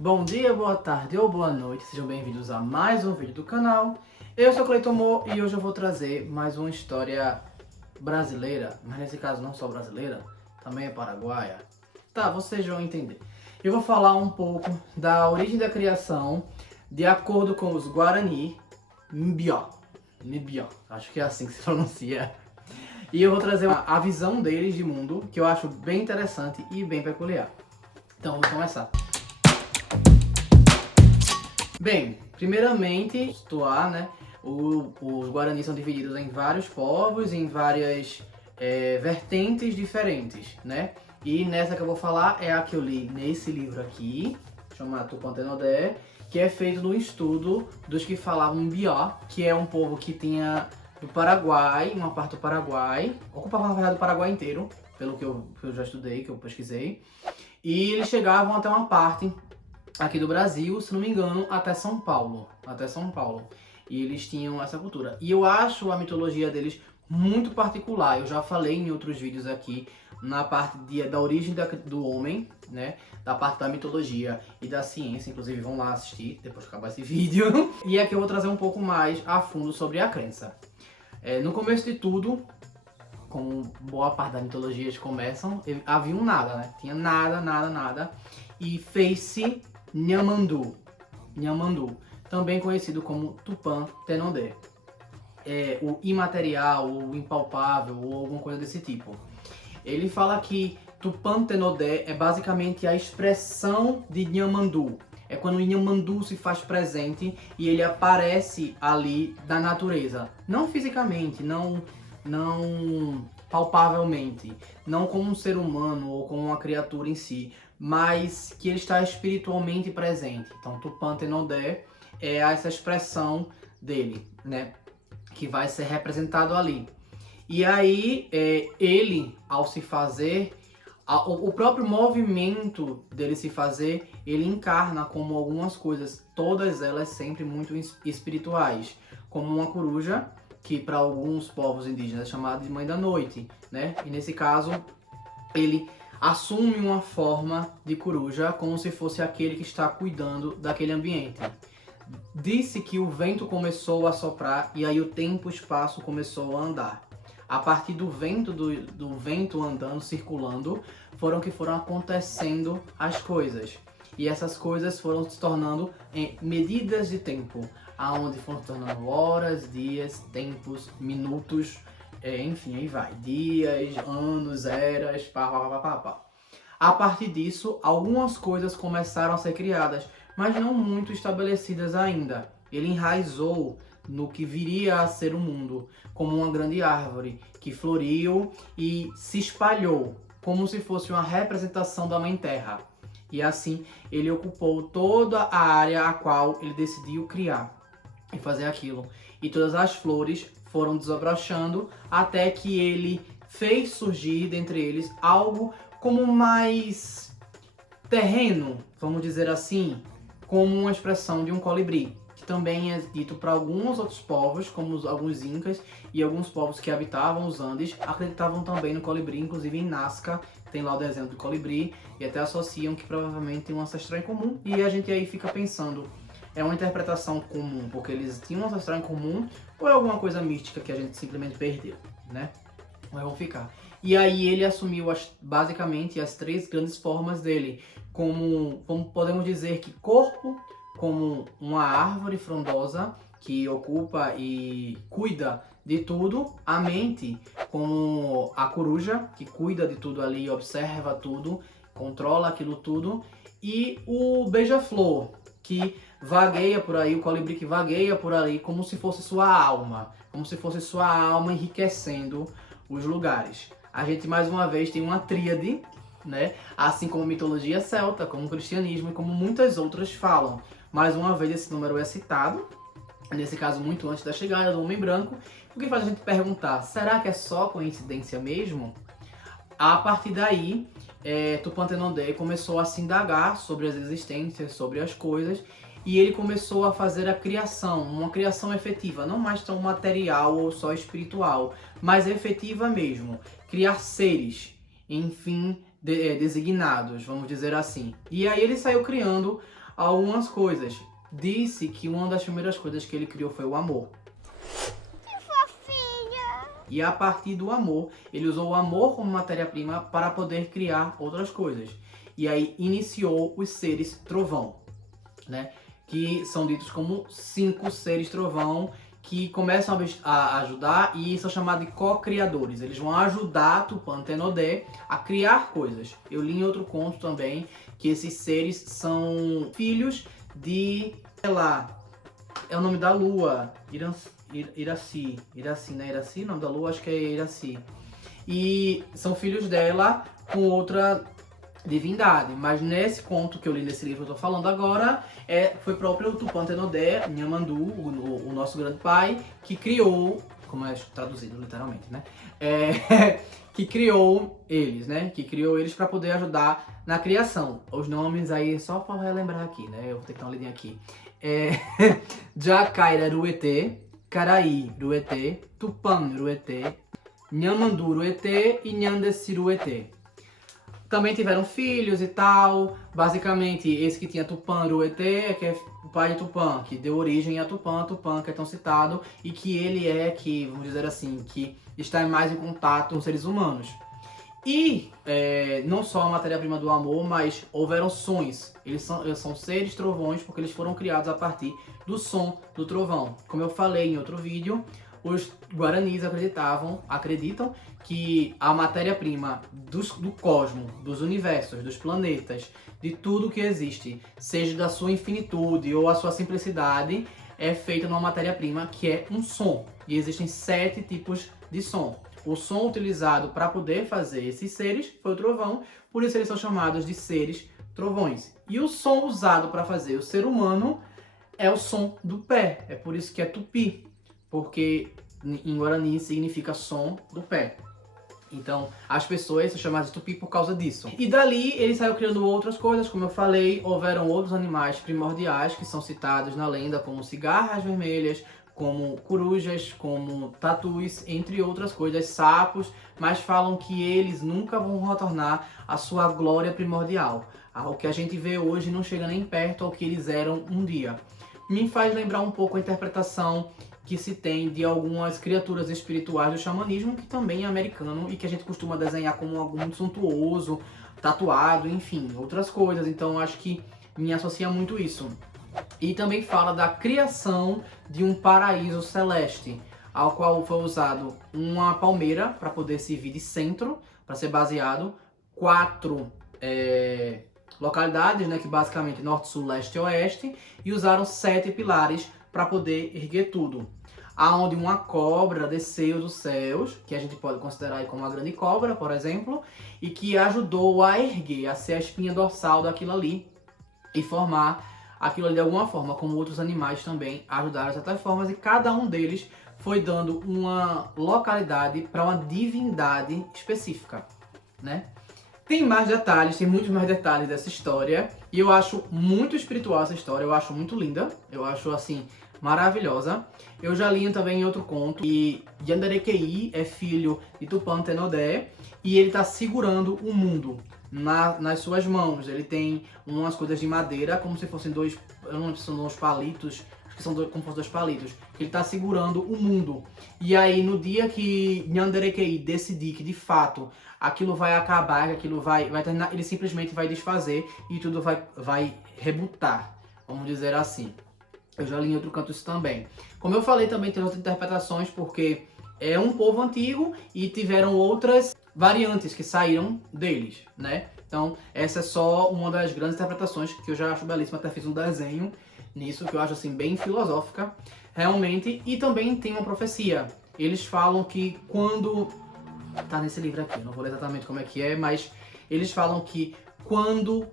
Bom dia, boa tarde ou boa noite, sejam bem-vindos a mais um vídeo do canal. Eu sou Cleiton Mo e hoje eu vou trazer mais uma história brasileira, mas nesse caso não só brasileira, também é paraguaia. Tá, vocês vão entender. Eu vou falar um pouco da origem da criação de acordo com os Guarani Mbió, acho que é assim que se pronuncia. E eu vou trazer a visão deles de mundo, que eu acho bem interessante e bem peculiar. Então vamos começar. Bem, primeiramente, situar, né? Os Guarani são divididos em vários povos, em várias vertentes diferentes, né? E nessa que eu vou falar é a que eu li nesse livro aqui, chamado Tupã-Tenodé, que é feito no estudo dos que falavam Mbió, que é um povo que tinha do Paraguai, uma parte do Paraguai, ocupava na verdade o Paraguai inteiro, pelo que eu já estudei, que eu pesquisei, e eles chegavam até uma parte aqui do Brasil, se não me engano, até São Paulo. E eles tinham essa cultura. E eu acho a mitologia deles muito particular. Eu já falei em outros vídeos aqui, na parte da origem do homem, né? Da parte da mitologia e da ciência. Inclusive, vão lá assistir, depois de acabar esse vídeo. E aqui eu vou trazer um pouco mais a fundo sobre a crença. No começo de tudo, como boa parte das mitologias começam, havia um nada, né? Tinha nada. E fez-se Nhamandu, também conhecido como Tupã-Tenodé. O imaterial, o impalpável ou alguma coisa desse tipo. Ele fala que Tupã-Tenodé é basicamente a expressão de Nhamandu. É quando o Nhamandu se faz presente e ele aparece ali da natureza. Não fisicamente, não palpavelmente, não como um ser humano ou como uma criatura em si, mas que ele está espiritualmente presente. Então, Tupã-Tenodé é essa expressão dele, né, que vai ser representado ali. E aí, ele, ao se fazer, o próprio movimento dele se fazer, ele encarna como algumas coisas, todas elas sempre muito espirituais, como uma coruja, que para alguns povos indígenas é chamada de mãe da noite, né? E nesse caso, ele assume uma forma de coruja como se fosse aquele que está cuidando daquele ambiente. Disse que o vento começou a soprar e aí o tempo e o espaço começou a andar. A partir do vento, do vento andando, circulando, foram acontecendo as coisas. E essas coisas foram se tornando em medidas de tempo, aonde foram se tornando horas, dias, tempos, minutos, enfim, aí vai. Dias, anos, eras, pá. A partir disso, algumas coisas começaram a ser criadas, mas não muito estabelecidas ainda. Ele enraizou no que viria a ser o mundo, como uma grande árvore que floriu e se espalhou, como se fosse uma representação da Mãe Terra. E assim, ele ocupou toda a área a qual ele decidiu criar e fazer aquilo. E todas as flores foram desabrochando até que ele fez surgir dentre eles algo como mais terreno, vamos dizer assim, como uma expressão de um colibri, que também é dito para alguns outros povos, como alguns incas e alguns povos que habitavam os Andes, acreditavam também no colibri, inclusive em Nazca tem lá o desenho do colibri e até associam que provavelmente tem um ancestral em comum, e a gente aí fica pensando, é uma interpretação comum porque eles tinham um ancestral em comum ou é alguma coisa mística que a gente simplesmente perdeu, né? Mas vão ficar. E aí ele assumiu basicamente as três grandes formas dele, como podemos dizer que corpo, como uma árvore frondosa que ocupa e cuida de tudo, a mente como a coruja que cuida de tudo ali, observa tudo, controla aquilo tudo, e o beija-flor que vagueia por aí, o colibri que vagueia por ali como se fosse sua alma enriquecendo os lugares. A gente mais uma vez tem uma tríade, né? Assim como mitologia celta, como o cristianismo e como muitas outras falam. Mais uma vez esse número é citado, nesse caso muito antes da chegada do homem branco, o que faz a gente perguntar, será que é só coincidência mesmo? A partir daí, Tupã-Tenodé começou a se indagar sobre as existências, sobre as coisas, e ele começou a fazer a criação, uma criação efetiva, não mais tão material ou só espiritual, mas efetiva mesmo, criar seres, enfim, designados, vamos dizer assim. E aí ele saiu criando algumas coisas. Disse que uma das primeiras coisas que ele criou foi o amor. Que fofinha! E a partir do amor, ele usou o amor como matéria-prima para poder criar outras coisas. E aí iniciou os seres trovão, né? Que são ditos como 5 seres trovão, que começam a ajudar e são chamados de co-criadores. Eles vão ajudar Tupã-Tenodé a criar coisas. Eu li em outro conto também que esses seres são filhos de, sei lá, é o nome da lua, Iraci, né? Iraci, o nome da lua acho que é Iraci. E são filhos dela com outra divindade, mas nesse conto que eu li nesse livro que eu tô falando agora, foi próprio Tupã-Tenodé, Nhamandu, o nosso grande pai, que criou, como é traduzido literalmente, né? Que criou eles, né? Que criou eles para poder ajudar na criação. Os nomes aí, só para relembrar aqui, né? Eu vou ter que dar uma lidinha aqui. Jacaira Ruetê, Caraí Ruetê, Tupã Ruetê, Nhamandu Ruetê e Nhandeci Ruetê. Também tiveram filhos e tal. Basicamente, esse que tinha Tupã Ruetê, que é o pai de Tupã, que deu origem a Tupã, que é tão citado, e que ele que, vamos dizer assim, que está mais em contato com os seres humanos. E não só a matéria-prima do amor, mas houveram sons. Eles são seres trovões porque eles foram criados a partir do som do trovão. Como eu falei em outro vídeo, os guaranis acreditam que a matéria-prima do cosmos, dos universos, dos planetas, de tudo que existe, seja da sua infinitude ou a sua simplicidade, é feita numa matéria-prima que é um som. E existem 7 tipos de som. O som utilizado para poder fazer esses seres foi o trovão, por isso eles são chamados de seres trovões. E o som usado para fazer o ser humano é o som do pé, é por isso que é tupi, porque em Guarani significa som do pé. Então, as pessoas são chamadas de tupi por causa disso. E dali, ele saiu criando outras coisas, como eu falei, houveram outros animais primordiais que são citados na lenda como cigarras vermelhas, como corujas, como tatus, entre outras coisas, sapos, mas falam que eles nunca vão retornar à sua glória primordial. O que a gente vê hoje não chega nem perto ao que eles eram um dia. Me faz lembrar um pouco a interpretação que se tem de algumas criaturas espirituais do xamanismo, que também é americano e que a gente costuma desenhar como algo muito suntuoso, tatuado, enfim, outras coisas. Então acho que me associa muito isso. E também fala da criação de um paraíso celeste, ao qual foi usado uma palmeira para poder servir de centro, para ser baseado, 4 localidades, né, que basicamente norte, sul, leste e oeste, e usaram 7 pilares para poder erguer tudo. Aonde uma cobra desceu dos céus, que a gente pode considerar aí como uma grande cobra, por exemplo, e que ajudou a erguer, a ser a espinha dorsal daquilo ali e formar aquilo ali de alguma forma, como outros animais também ajudaram de certas formas, e cada um deles foi dando uma localidade para uma divindade específica, né? Tem mais detalhes, tem muitos mais detalhes dessa história, e eu acho muito espiritual essa história, eu acho muito linda, eu acho assim, maravilhosa. Eu já li também em outro conto que Yandarequei é filho de Tupã-Tenodé e ele está segurando o mundo nas suas mãos. Ele tem umas coisas de madeira, como se fossem dois, eu não lembro se são 2 palitos, acho que são como se fossem 2 palitos. Ele está segurando o mundo. E aí no dia que Yandarequei decidir que de fato aquilo vai acabar, que aquilo vai terminar, ele simplesmente vai desfazer e tudo vai rebutar, vamos dizer assim. Eu já li em outro canto isso também. Como eu falei, também tem outras interpretações, porque é um povo antigo e tiveram outras variantes que saíram deles, né? Então, essa é só uma das grandes interpretações que eu já acho belíssima. Até fiz um desenho nisso, que eu acho assim bem filosófica, realmente. E também tem uma profecia. Eles falam que quando... Tá nesse livro aqui, não vou ler exatamente como é que é, mas eles falam que quando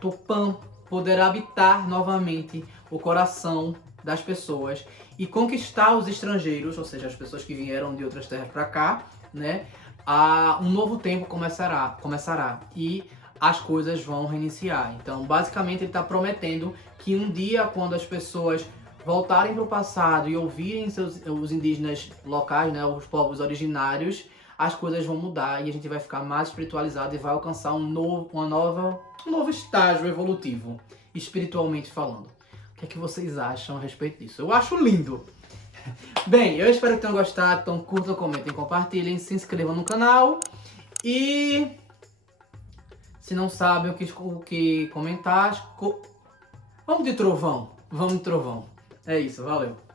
Tupã poderá habitar novamente o coração das pessoas e conquistar os estrangeiros, ou seja, as pessoas que vieram de outras terras para cá, né? Um novo tempo começará e as coisas vão reiniciar. Então, basicamente, ele está prometendo que um dia, quando as pessoas voltarem para o passado e ouvirem os indígenas locais, né, os povos originários, as coisas vão mudar e a gente vai ficar mais espiritualizado e vai alcançar um novo estágio evolutivo, espiritualmente falando. O que é que vocês acham a respeito disso? Eu acho lindo! Bem, eu espero que tenham gostado, então curtam, comentem, compartilhem, se inscrevam no canal e se não sabem o que comentar, vamos de trovão, É isso, valeu!